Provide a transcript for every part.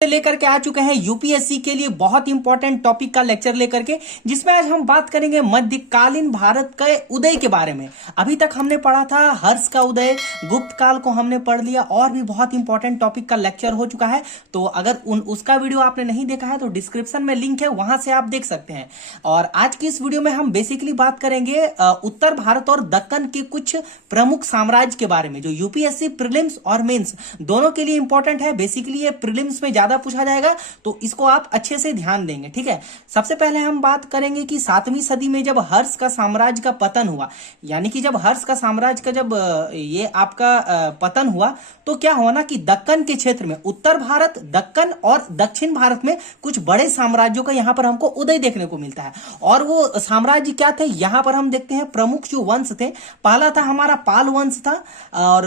लेकर के आ चुके हैं यूपीएससी के लिए बहुत इंपॉर्टेंट टॉपिक का लेक्चर लेकर के, जिसमें आज हम बात करेंगे मध्यकालीन भारत के उदय के बारे में। अभी तक हमने पढ़ा था हर्ष का उदय, गुप्त काल को हमने पढ़ लिया और भी बहुत इंपॉर्टेंट टॉपिक का लेक्चर हो चुका है। तो अगर उसका वीडियो आपने नहीं देखा है तो डिस्क्रिप्शन में लिंक है, वहां से आप देख सकते हैं। और आज की इस वीडियो में हम बेसिकली बात करेंगे उत्तर भारत और दक्कन के कुछ प्रमुख साम्राज्य के बारे में, जो यूपीएससी प्रीलिम्स और मेंस दोनों के लिए इंपॉर्टेंट है। बेसिकली ये प्रीलिम्स में पूछा जाएगा तो इसको आप अच्छे से ध्यान देंगे, ठीक है। सबसे पहले हम बात करेंगे कि 7वीं सदी में जब हर्ष का साम्राज्य का पतन हुआ, यानी कि जब हर्ष का साम्राज्य का जब ये आपका पतन हुआ तो क्या हुआ ना कि दक्कन के क्षेत्र में, उत्तर भारत, दक्कन और दक्षिण भारत में कुछ बड़े साम्राज्यों का यहां पर हमको उदय देखने को मिलता है। और वो साम्राज्य क्या थे, यहां पर हम देखते हैं प्रमुख जो वंश थे। पहला था हमारा पाल वंश था, और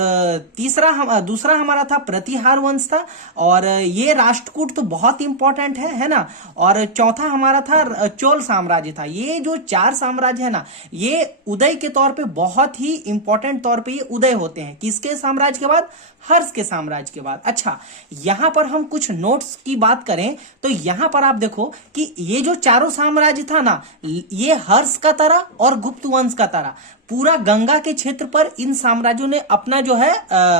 दूसरा हमारा था प्रतिहार वंश था, और ये राष्ट्रकूट तो बहुत इंपॉर्टेंट है ना। और चौथा हमारा था चोल साम्राज्य था। ये जो 4 साम्राज्य है ना, ये उदय के तौर पे बहुत ही इंपॉर्टेंट तौर पे ये उदय होते हैं। किसके साम्राज्य के बाद? हर्ष के साम्राज्य के बाद। अच्छा, यहां पर हम कुछ नोट्स की बात करें तो यहां पर आप देखो कि ये जो चारों साम्राज्य था ना, ये हर्ष का तरह और गुप्त वंश का तरह पूरा गंगा के क्षेत्र पर इन साम्राज्यों ने अपना जो है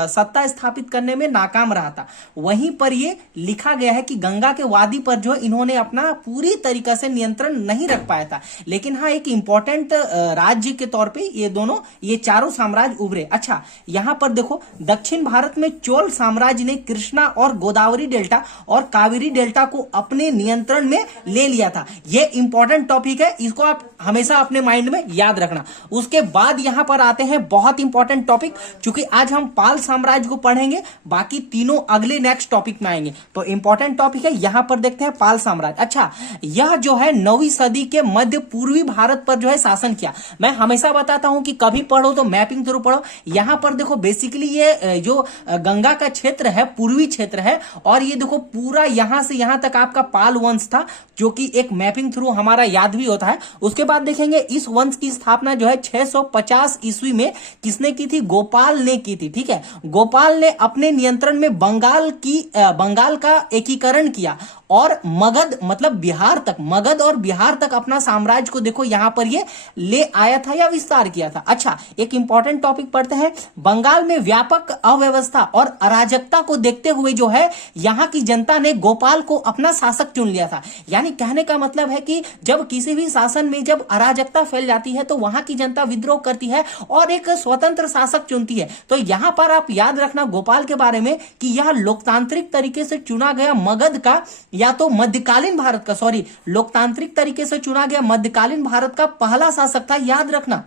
सत्ता स्थापित करने में नाकाम रहा था। वहीं पर ये लिखा गया है कि गंगा के वादी पर जो इन्होंने अपना पूरी तरीका से नियंत्रण नहीं रख पाया था, लेकिन हाँ एक इंपॉर्टेंट राज्य के तौर पे ये चारों साम्राज्य उभरे। अच्छा, यहां पर देखो दक्षिण भारत में चोल साम्राज्य ने कृष्णा और गोदावरी डेल्टा और कावेरी डेल्टा को अपने नियंत्रण में ले लिया था। ये इंपॉर्टेंट टॉपिक है, इसको आप हमेशा अपने माइंड में याद रखना। उसके बाद यहां पर आते हैं बहुत इंपॉर्टेंट टॉपिक, क्योंकि आज हम पाल साम्राज्य को पढ़ेंगे, बाकी तीनों अगले नेक्स्ट टॉपिक में आएंगे। तो इंपॉर्टेंट टॉपिक है, यहां पर देखते हैं पाल साम्राज्य। अच्छा, यह जो है 9वीं सदी के मध्य पूर्वी भारत पर जो है शासन किया। मैं हमेशा बताता हूं कि कभी पढ़ो तो मैपिंग थ्रू पढ़ो। यहां पर देखो बेसिकली ये जो गंगा का क्षेत्र है पूर्वी क्षेत्र है, और ये देखो पूरा यहां से यहां तक आपका पाल वंश था, जो कि एक मैपिंग थ्रू हमारा याद भी होता है। उसके बाद देखेंगे इस वंश की स्थापना जो है 650 ईस्वी में किसने की थी? गोपाल ने की थी, ठीक है। गोपाल ने अपने नियंत्रण में बंगाल का एकीकरण किया और मगध मतलब बिहार तक, मगध और बिहार तक अपना साम्राज्य को देखो यहां पर ये ले आया था या विस्तार किया था। अच्छा, एक इंपॉर्टेंट टॉपिक पढ़ते हैं। बंगाल में व्यापक अव्यवस्था और अराजकता को देखते हुए जो है यहां की जनता ने गोपाल को अपना शासक चुन लिया था। यानी कहने का मतलब है कि जब किसी भी शासन में जब अराजकता फैल जाती है तो वहां की जनता विद्रोह करती है और एक स्वतंत्र शासक चुनती है। तो यहां पर आप याद रखना गोपाल के बारे में कि यह लोकतांत्रिक तरीके से चुना गया मगध का, या तो मध्यकालीन भारत का, लोकतांत्रिक तरीके से चुना गया मध्यकालीन भारत का पहला शासक था। याद रखना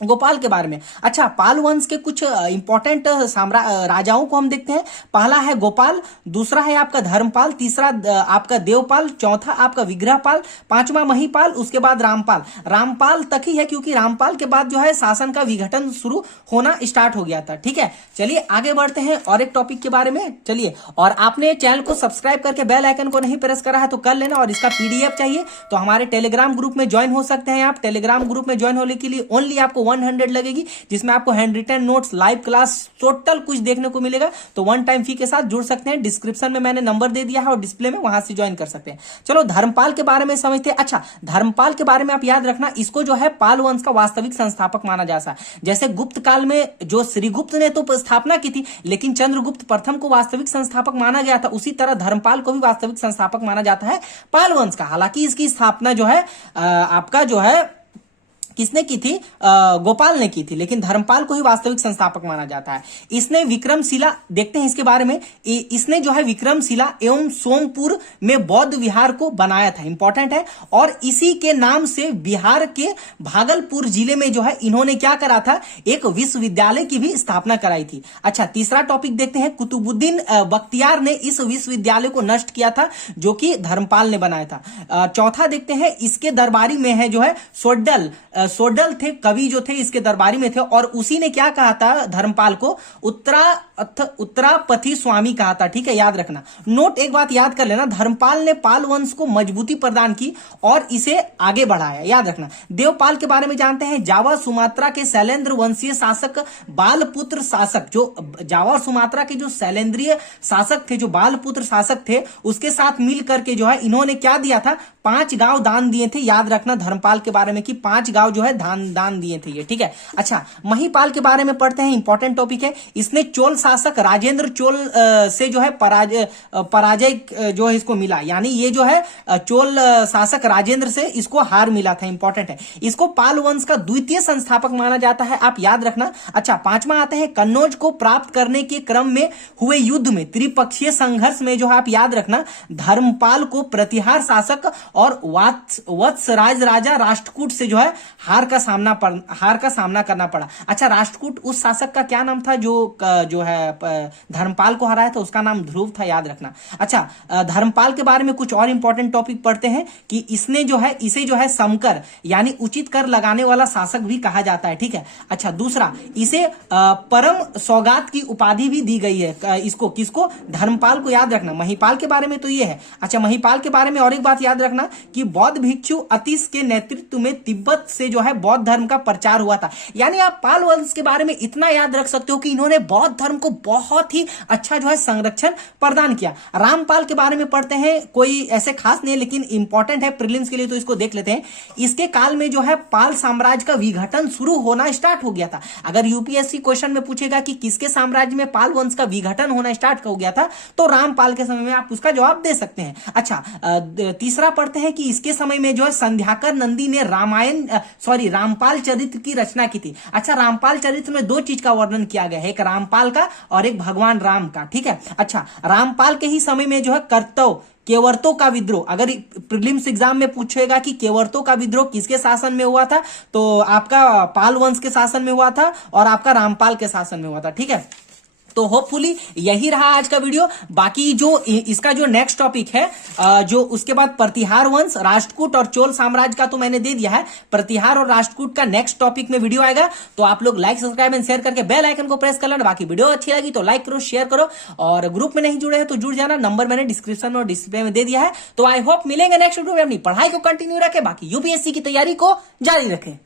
गोपाल के बारे में। अच्छा, पाल वंश के कुछ इंपॉर्टेंट राजाओं को हम देखते हैं। पहला है गोपाल, दूसरा है आपका धर्मपाल, तीसरा आपका देवपाल, चौथा आपका विग्रहपाल, पांचवा महिपाल, उसके बाद रामपाल। रामपाल तक ही है क्योंकि रामपाल के बाद जो है शासन का विघटन शुरू होना स्टार्ट हो गया था, ठीक है। चलिए आगे बढ़ते हैं और एक टॉपिक के बारे में। चलिए, और आपने चैनल को सब्सक्राइब करके बेल आइकन को नहीं प्रेस करा है तो कर लेना, और इसका पीडीएफ चाहिए तो हमारे टेलीग्राम ग्रुप में ज्वाइन हो सकते हैं। आप टेलीग्राम ग्रुप में ज्वाइन होने के लिए ओनली आपको 100 लगेगी, जिसमें आपको handwritten notes, live class, total कुछ देखने को मिलेगा। तो 1 टाइम फी के साथ जुड़ सकते हैं। डिस्क्रिप्शन में मैंने नंबर दे दिया है और डिस्प्ले में, वहां से ज्वाइन कर सकते हैं। चलो धर्मपाल के बारे में समझते हैं। अच्छा, धर्मपाल के बारे में आप याद रखना, इसको जो है पाल वंश का वास्तविक संस्थापक माना जाता है। जैसे गुप्त काल में जो श्रीगुप्त ने तो स्थापना की थी, लेकिन चंद्रगुप्त प्रथम को वास्तविक संस्थापक माना गया था, उसी तरह धर्मपाल को भी वास्तविक संस्थापक माना जाता है पाल वंश का। हालांकि इसकी स्थापना जो है आपका जो है किसने की थी? गोपाल ने की थी, लेकिन धर्मपाल को ही वास्तविक संस्थापक माना जाता है। इसने विक्रमशिला, देखते हैं इसके बारे में, इसने जो है विक्रमशिला एवं सोमपुर में बौद्ध विहार को बनाया था, इंपॉर्टेंट है। और इसी के नाम से बिहार के भागलपुर जिले में जो है इन्होंने क्या करा था? एक विश्वविद्यालय की भी स्थापना कराई थी। अच्छा, तीसरा टॉपिक देखते हैं। कुतुबुद्दीन बख्तियार ने इस विश्वविद्यालय को नष्ट किया था, जो कि धर्मपाल ने बनाया था। चौथा देखते हैं, इसके दरबारी में है जो है सोड्डल, सोडल थे, कवि जो थे इसके दरबारी में थे, और उसी ने क्या कहा था धर्मपाल को, उत्तरापथी स्वामी कहा था। ठीक है, याद रखना। नोट, एक बात याद कर लेना, धर्मपाल ने पाल वंश को मजबूती प्रदान की और इसे आगे बढ़ाया। याद रखना। देवपाल के बारे में जानते हैं, जावा सुमात्रा के शैलेंद्र वंशीय शासक, बालपुत्र शासक, जो जावा और सुमात्रा के जो शैलेंद्रीय शासक थे, जो बालपुत्र शासक थे, उसके साथ मिल करके जो है इन्होंने क्या दिया था, 5 गांव दान दिए थे। याद रखना धर्मपाल के बारे में कि 5 गांव जो है दान दिए थे ये। ठीक है। अच्छा, महिपाल के बारे में पढ़ते हैं, इंपॉर्टेंट टॉपिक है। इसने चोल शासक राजेंद्र चोल से जो है पराजय जो है इसको मिला, यानी ये जो है चोल शासक राजेंद्र से इसको हार मिला था। इंपॉर्टेंट है। इसको पाल वंश का द्वितीय संस्थापक माना जाता है, आप याद रखना। अच्छा, 5वां आते हैं, कन्नौज को प्राप्त करने के क्रम में हुए युद्ध में, त्रिपक्षीय संघर्ष में जो है आप याद रखना, धर्मपाल को प्रतिहार शासक और वत्सराज राजा राष्ट्रकूट से जो है हार का सामना करना पड़ा। अच्छा, राष्ट्रकूट उस शासक का क्या नाम था जो है धर्मपाल को हराया था, उसका नाम ध्रुव था। याद रखना। अच्छा, धर्मपाल के बारे में कुछ और इंपॉर्टेंट टॉपिक पढ़ते हैं कि इसे जो है समकर यानी उचित कर लगाने वाला शासक भी कहा जाता है। ठीक है। अच्छा, दूसरा, इसे परम सौगात की उपाधि भी दी गई है। इसको किसको, धर्मपाल को। याद रखना। महिपाल के बारे में तो ये है। अच्छा, महिपाल के बारे में और एक बात याद रखना कि बौद्ध भिक्षु अतिश के नेतृत्व में तिब्बत से जो है बौद्ध धर्म का प्रचार हुआ था। यानी आप पाल वंश के बारे में इतना याद रख सकते हो कि इन्होंने बौद्ध धर्म को बहुत ही अच्छा जो है संरक्षण प्रदान किया। रामपाल के बारे में पढ़ते हैं, कोई ऐसे खास नहीं है लेकिन इंपॉर्टेंट है प्रीलिम्स के लिए, तो इसको देख लेते हैं। इसके काल में जो है पाल साम्राज्य का विघटन शुरू होना स्टार्ट हो गया था। अगर यूपीएससी क्वेश्चन में पूछेगा कि किसके साम्राज्य में पाल वंश का विघटन होना स्टार्ट हो गया था, तो रामपाल के समय में आप उसका जवाब दे सकते हैं। अच्छा, तीसरा पढ़ते हैं कि इसके समय में जो है संध्याकर नंदी ने रामपाल चरित्र की रचना की थी। अच्छा, रामपाल चरित्र में 2 चीज का वर्णन किया गया है, एक रामपाल का और एक भगवान राम का। ठीक है। अच्छा, रामपाल के ही समय में जो है केवर्तों का विद्रोह, अगर प्रीलिम्स एग्जाम में पूछेगा कि केवर्तों का विद्रोह किसके शासन में हुआ था, तो आपका पाल वंश के शासन में हुआ था और आपका रामपाल के शासन में हुआ था। ठीक है। तो होपफुली यही रहा आज का वीडियो। बाकी जो इसका जो नेक्स्ट टॉपिक है, जो उसके बाद प्रतिहार वंश, राष्ट्रकूट और चोल साम्राज्य का तो मैंने दे दिया है। प्रतिहार और राष्ट्रकूट का नेक्स्ट टॉपिक में वीडियो आएगा, तो आप लोग लाइक, सब्सक्राइब एंड शेयर करके बेल आइकन को प्रेस कर लेना। बाकी वीडियो अच्छी लगी तो लाइक करो, शेयर करो, और ग्रुप में नहीं जुड़े हैं तो जुड़ जाना। नंबर मैंने डिस्क्रिप्शन में और डिस्प्ले में दे दिया है। तो आई होप मिलेंगे नेक्स्ट वीडियो में। अपनी पढ़ाई को कंटिन्यू रखें, बाकी यूपीएससी की तैयारी को जारी रखें।